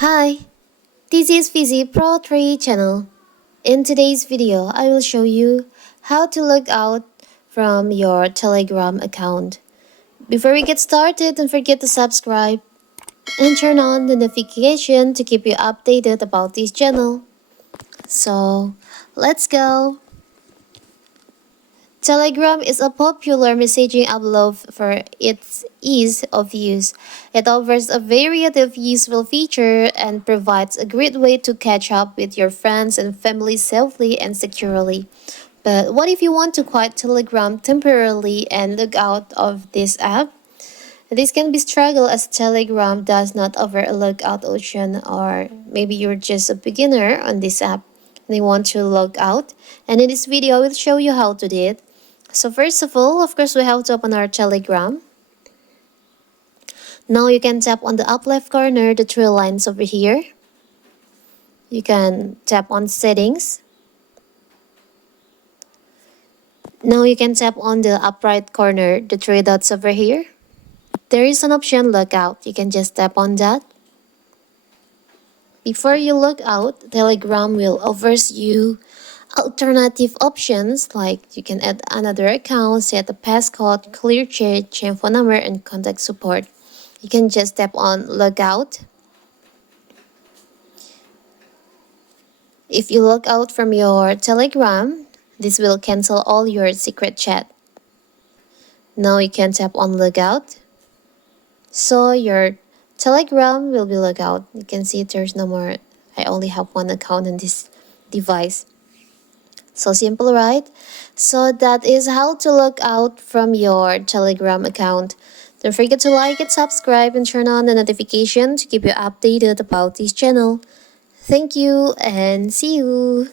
Hi, this is Fizzy Pro 3 channel. In today's video, I will show you how to log out from your Telegram account. Before we get started, don't forget to subscribe and turn on the notification to keep you updated about this channel. So, let's go! Telegram is a popular messaging app loved for its ease of use. It offers a variety of useful features and provides a great way to catch up with your friends and family safely and securely. But what if you want to quiet Telegram temporarily and log out of this app? This can be struggle as Telegram does not offer a logout option, or maybe you're just a beginner on this app and you want to log out. And in this video, I will show you how to do it. So first of all, of course, we have to open our Telegram. Now you can tap on the up left corner, the three lines over here. You can tap on settings. Now you can tap on the up right corner, the three dots over here. There is an option logout. You can just tap on that. Before you log out, Telegram will offer you alternative options like you can add another account, set a passcode, clear chat, change phone number, and contact support. You can just tap on Logout. If you log out from your Telegram, this will cancel all your secret chat. Now you can tap on Logout. So your Telegram will be logged out. You can see there's no more. I only have one account on this device. So simple, right? So that is how to log out from your Telegram account. Don't forget to like and subscribe and turn on the notification to keep you updated about this channel. Thank you and see you.